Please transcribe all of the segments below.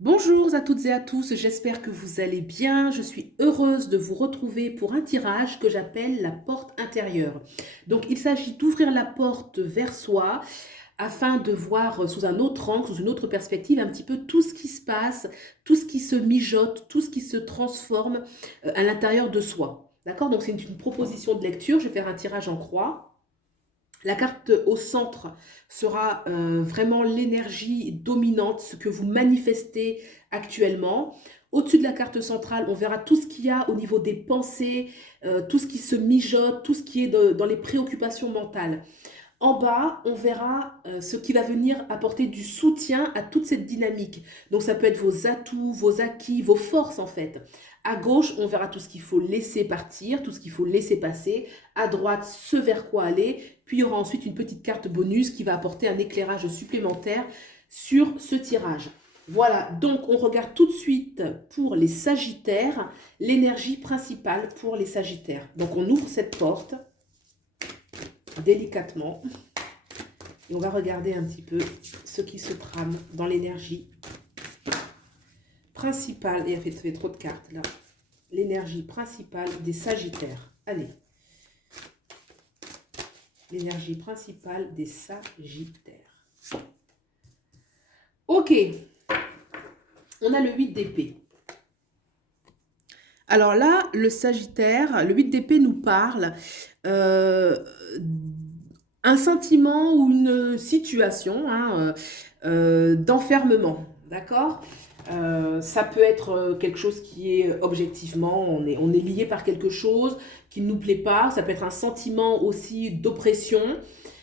Bonjour à toutes et à tous, j'espère que vous allez bien. Je suis heureuse de vous retrouver pour un tirage que j'appelle la porte intérieure. Donc il s'agit d'ouvrir la porte vers soi afin de voir sous un autre angle, sous une autre perspective, un petit peu tout ce qui se passe, tout ce qui se mijote, tout ce qui se transforme à l'intérieur de soi. D'accord? Donc c'est une proposition de lecture, je vais faire un tirage en croix. La carte au centre sera vraiment l'énergie dominante, ce que vous manifestez actuellement. Au-dessus de la carte centrale, on verra tout ce qu'il y a au niveau des pensées, tout ce qui se mijote, tout ce qui est dans les préoccupations mentales. En bas, on verra ce qui va venir apporter du soutien à toute cette dynamique. Donc ça peut être vos atouts, vos acquis, vos forces en fait. À gauche, on verra tout ce qu'il faut laisser partir, tout ce qu'il faut laisser passer. À droite, ce vers quoi aller. Puis il y aura ensuite une petite carte bonus qui va apporter un éclairage supplémentaire sur ce tirage. Voilà, donc on regarde tout de suite pour les Sagittaires, l'énergie principale pour les Sagittaires. Donc on ouvre cette porte délicatement. Et on va regarder un petit peu ce qui se trame dans l'énergie principale. Et ça fait trop de cartes là. L'énergie principale des Sagittaires. Allez. L'énergie principale des Sagittaires. Ok. On a le 8 d'épée. Alors là, le Sagittaire, le 8 d'épée nous parle un sentiment ou une situation d'enfermement, d'accord. Ça peut être quelque chose qui est objectivement, on est lié par quelque chose qui ne nous plaît pas, ça peut être un sentiment aussi d'oppression.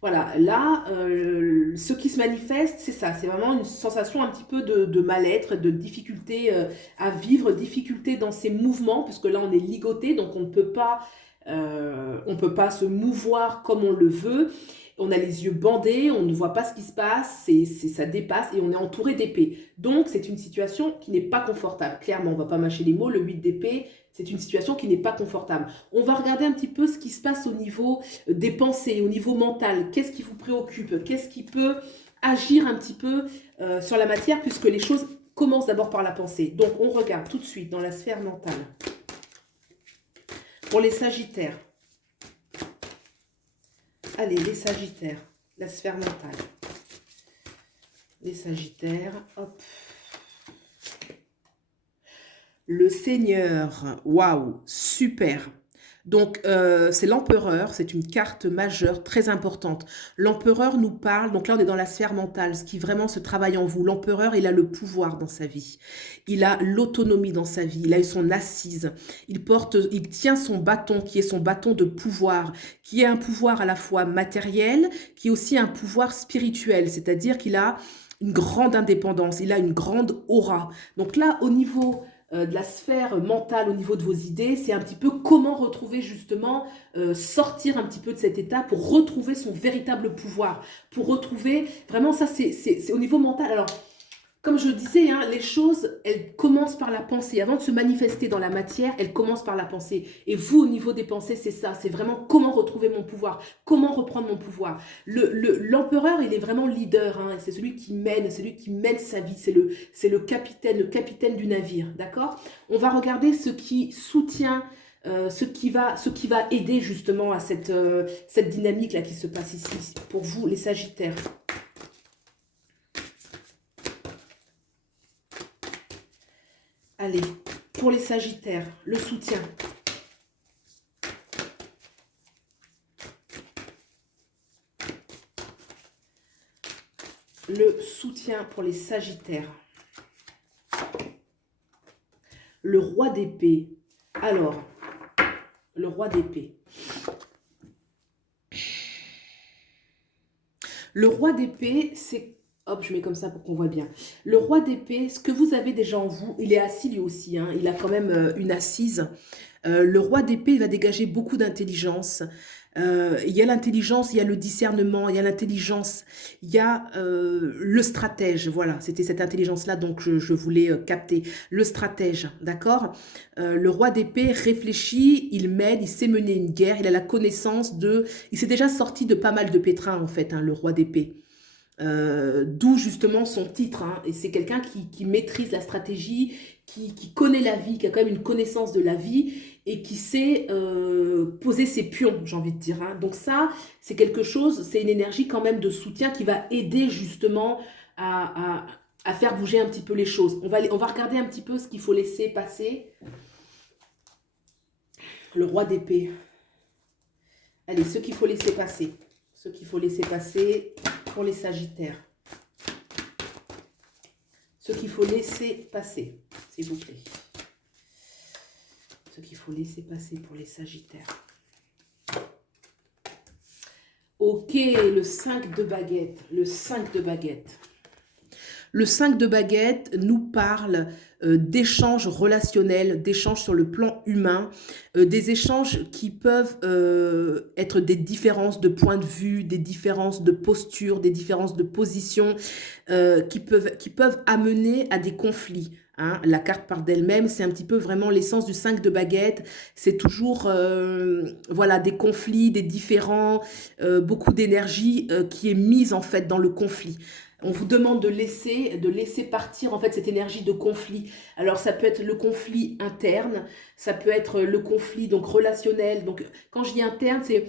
Voilà, là, ce qui se manifeste, c'est ça, c'est vraiment une sensation un petit peu de mal-être, de difficulté à vivre, difficulté dans ses mouvements, puisque là, on est ligoté, donc on peut pas se mouvoir comme on le veut. On a les yeux bandés, on ne voit pas ce qui se passe, ça dépasse et on est entouré d'épées. Donc, c'est une situation qui n'est pas confortable. Clairement, on ne va pas mâcher les mots, le 8 d'épée, c'est une situation qui n'est pas confortable. On va regarder un petit peu ce qui se passe au niveau des pensées, au niveau mental. Qu'est-ce qui vous préoccupe? Qu'est-ce qui peut agir un petit peu sur la matière, puisque les choses commencent d'abord par la pensée. Donc, on regarde tout de suite dans la sphère mentale. Pour les Sagittaires. Allez, les Sagittaires, la sphère mentale. Les Sagittaires, hop. Le Seigneur, waouh, super. Donc, c'est l'empereur, c'est une carte majeure, très importante. L'empereur nous parle, donc là on est dans la sphère mentale, ce qui vraiment se travaille en vous. L'empereur, il a le pouvoir dans sa vie. Il a l'autonomie dans sa vie, il a son assise. Il tient son bâton, qui est son bâton de pouvoir, qui est un pouvoir à la fois matériel, qui est aussi un pouvoir spirituel, c'est-à-dire qu'il a une grande indépendance, il a une grande aura. Donc là, au niveau de la sphère mentale, au niveau de vos idées, c'est un petit peu comment retrouver justement, sortir un petit peu de cet état pour retrouver son véritable pouvoir, pour retrouver, vraiment ça c'est au niveau mental. Alors, comme je le disais, hein, les choses, elles commencent par la pensée. Avant de se manifester dans la matière, elles commencent par la pensée. Et vous, au niveau des pensées, c'est ça. C'est vraiment comment retrouver mon pouvoir, comment reprendre mon pouvoir. L'empereur, il est vraiment leader. Hein, c'est celui qui mène sa vie. C'est le capitaine du navire. D'accord. On va regarder ce qui soutient, ce qui va aider justement à cette dynamique-là qui se passe ici. Pour vous, les Sagittaires. Allez, pour les Sagittaires, le soutien. Le soutien pour les Sagittaires. Le roi d'épée. Alors, le roi d'épée. Le roi d'épée, c'est... Hop, je mets comme ça pour qu'on voit bien. Le roi d'épée, ce que vous avez déjà en vous, il est assis lui aussi, hein, il a quand même une assise. Le roi d'épée, il va dégager beaucoup d'intelligence. Il y a l'intelligence, il y a le discernement, il y a l'intelligence, il y a le stratège. Voilà, c'était cette intelligence-là donc je voulais capter. Le stratège, d'accord. Le roi d'épée réfléchit, il mène, il sait mener une guerre, il a la connaissance de... Il s'est déjà sorti de pas mal de pétrins en fait, hein, le roi d'épée. D'où justement son titre, hein. Et c'est quelqu'un qui maîtrise la stratégie, qui connaît la vie, qui a quand même une connaissance de la vie et qui sait poser ses pions, j'ai envie de dire, hein. Donc ça, c'est quelque chose, c'est une énergie quand même de soutien qui va aider justement à faire bouger un petit peu les choses. On va regarder un petit peu ce qu'il faut laisser passer. Le roi d'épée. Allez, ce qu'il faut laisser passer. Ce qu'il faut laisser passer pour les Sagittaires. Ce qu'il faut laisser passer, s'il vous plaît. Ce qu'il faut laisser passer pour les Sagittaires. Ok, le 5 de baguette. Le 5 de baguette. Le 5 de baguette nous parle d'échanges relationnels, d'échanges sur le plan humain, des échanges qui peuvent être des différences de point de vue, des différences de posture, des différences de position, qui peuvent amener à des conflits. Hein. La carte parle d'elle-même, c'est un petit peu vraiment l'essence du 5 de baguette. C'est toujours voilà, des conflits, des différends, beaucoup d'énergie qui est mise en fait dans le conflit. On vous demande de laisser partir en fait cette énergie de conflit. Alors ça peut être le conflit interne, ça peut être le conflit donc relationnel. Donc quand je dis interne, c'est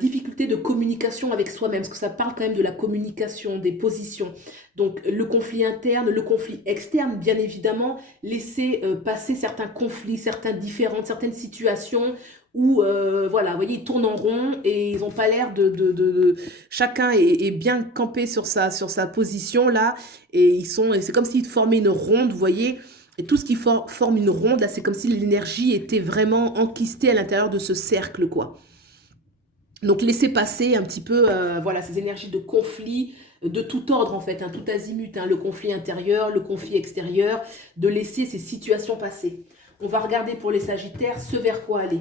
difficulté de communication avec soi-même, parce que ça parle quand même de la communication, des positions. Donc le conflit interne, le conflit externe, bien évidemment, laisser passer certains conflits, certaines différentes, certaines situations où, voilà, vous voyez, ils tournent en rond et ils n'ont pas l'air chacun est bien campé sur sa position, là, et c'est comme s'ils formaient une ronde, vous voyez, et tout ce qui forme une ronde, là, c'est comme si l'énergie était vraiment enquistée à l'intérieur de ce cercle, quoi. Donc, laissez passer un petit peu, voilà, ces énergies de conflit, de tout ordre, en fait, hein, tout azimut, hein, le conflit intérieur, le conflit extérieur, de laisser ces situations passer. On va regarder pour les Sagittaires ce vers quoi aller.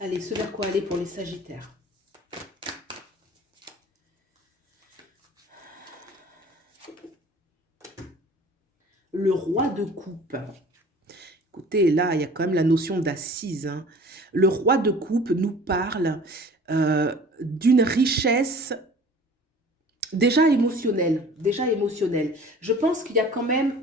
Allez, ce vers quoi aller pour les Sagittaires. Le roi de coupe. Écoutez, là, il y a quand même la notion d'assise. Hein. Le roi de coupe nous parle d'une richesse déjà émotionnelle. Déjà émotionnelle. Je pense qu'il y a quand même,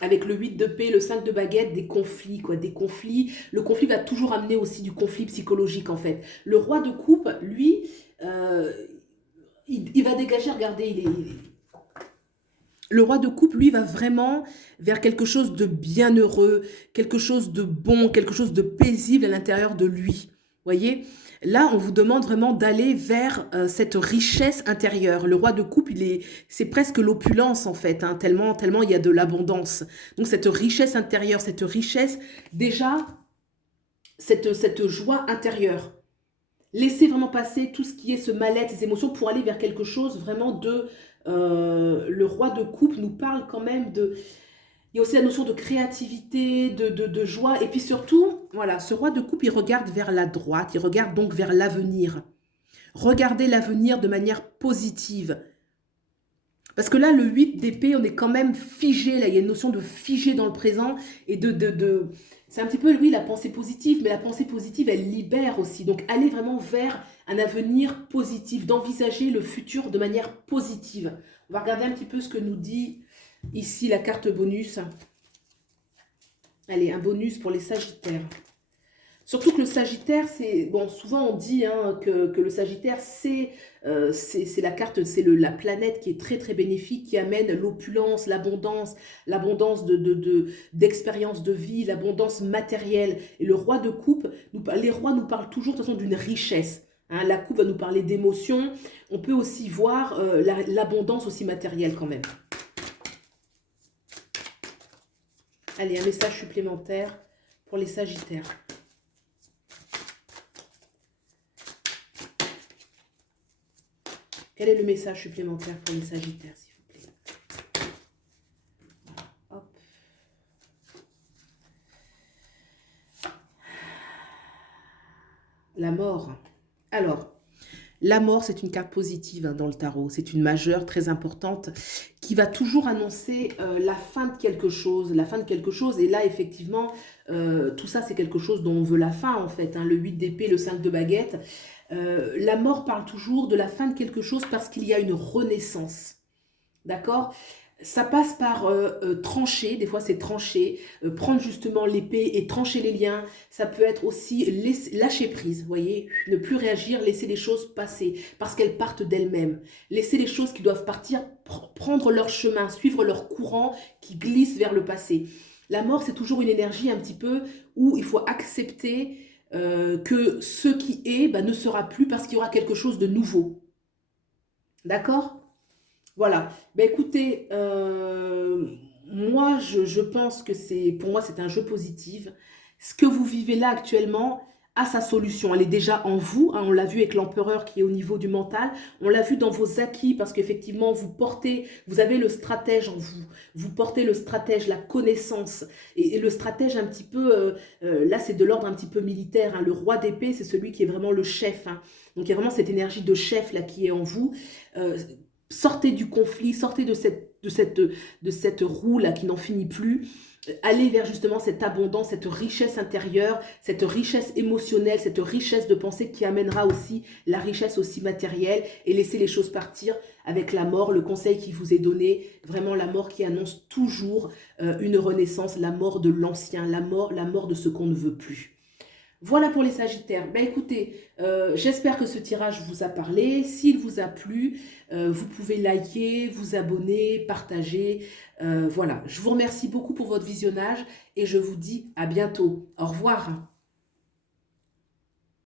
avec le 8 de paix, le 5 de baguette, des conflits, quoi, des conflits. Le conflit va toujours amener aussi du conflit psychologique, en fait. Le roi de coupe, lui, il va dégager, regardez, le roi de coupe, lui, va vraiment vers quelque chose de bienheureux, quelque chose de bon, quelque chose de paisible à l'intérieur de lui. Voyez? Là, on vous demande vraiment d'aller vers cette richesse intérieure. Le roi de coupe, c'est presque l'opulence, en fait, hein, tellement il y a de l'abondance. Donc, cette richesse intérieure, cette richesse, déjà, cette joie intérieure. Laissez vraiment passer tout ce qui est ce mal-être, ces émotions pour aller vers quelque chose vraiment de... le roi de coupe nous parle quand même de... Il y a aussi la notion de créativité, de joie. Et puis surtout, voilà, ce roi de coupe, il regarde vers la droite, il regarde donc vers l'avenir. Regardez l'avenir de manière positive. Parce que là, le 8 d'épée, on est quand même figé. Là, il y a une notion de figé dans le présent et c'est un petit peu, oui, la pensée positive, mais la pensée positive, elle libère aussi. Donc, aller vraiment vers un avenir positif, d'envisager le futur de manière positive. On va regarder un petit peu ce que nous dit ici la carte bonus. Allez, un bonus pour les Sagittaires. Surtout que le Sagittaire, c'est... Bon, souvent on dit hein, que le Sagittaire, c'est la carte, c'est la planète qui est très très bénéfique, qui amène l'opulence, l'abondance d'expérience de vie, l'abondance matérielle. Et le roi de coupe, les rois nous parlent toujours de toute façon d'une richesse. Hein, la coupe va nous parler d'émotions. On peut aussi voir l'abondance aussi matérielle quand même. Allez, un message supplémentaire pour les Sagittaires. Quel est le message supplémentaire pour les Sagittaires, s'il vous plaît? Hop. La mort. Alors, la mort, c'est une carte positive hein, dans le tarot. C'est une majeure très importante qui va toujours annoncer la fin de quelque chose, la fin de quelque chose. Et là, effectivement, tout ça, c'est quelque chose dont on veut la fin, en fait, hein, le 8 d'épée, le 5 de baguette. La mort parle toujours de la fin de quelque chose parce qu'il y a une renaissance. D'accord? Ça passe par trancher, des fois c'est trancher, prendre justement l'épée et trancher les liens. Ça peut être aussi lâcher prise, vous voyez, ne plus réagir, laisser les choses passer, parce qu'elles partent d'elles-mêmes. Laisser les choses qui doivent partir, prendre leur chemin, suivre leur courant qui glisse vers le passé. La mort, c'est toujours une énergie un petit peu où il faut accepter que ce qui est bah, ne sera plus parce qu'il y aura quelque chose de nouveau. D'accord? Voilà. Ben écoutez, moi, je pense que pour moi, c'est un jeu positif. Ce que vous vivez là actuellement a sa solution. Elle est déjà en vous, hein. On l'a vu avec l'empereur qui est au niveau du mental. On l'a vu dans vos acquis parce qu'effectivement, vous avez le stratège en vous. Vous portez le stratège, la connaissance. Et le stratège un petit peu, là, c'est de l'ordre un petit peu militaire, hein. Le roi d'épée, c'est celui qui est vraiment le chef, hein. Donc, il y a vraiment cette énergie de chef là qui est en vous. Euh, Sortez du conflit, sortez de cette roue là qui n'en finit plus. Allez vers justement cette abondance, cette richesse intérieure, cette richesse émotionnelle, cette richesse de pensée qui amènera aussi la richesse aussi matérielle, et laissez les choses partir avec la mort, le conseil qui vous est donné, vraiment la mort qui annonce toujours une renaissance, la mort de l'ancien, la mort de ce qu'on ne veut plus. Voilà pour les Sagittaires. Ben écoutez, j'espère que ce tirage vous a parlé. S'il vous a plu, vous pouvez liker, vous abonner, partager. Voilà, je vous remercie beaucoup pour votre visionnage et je vous dis à bientôt. Au revoir.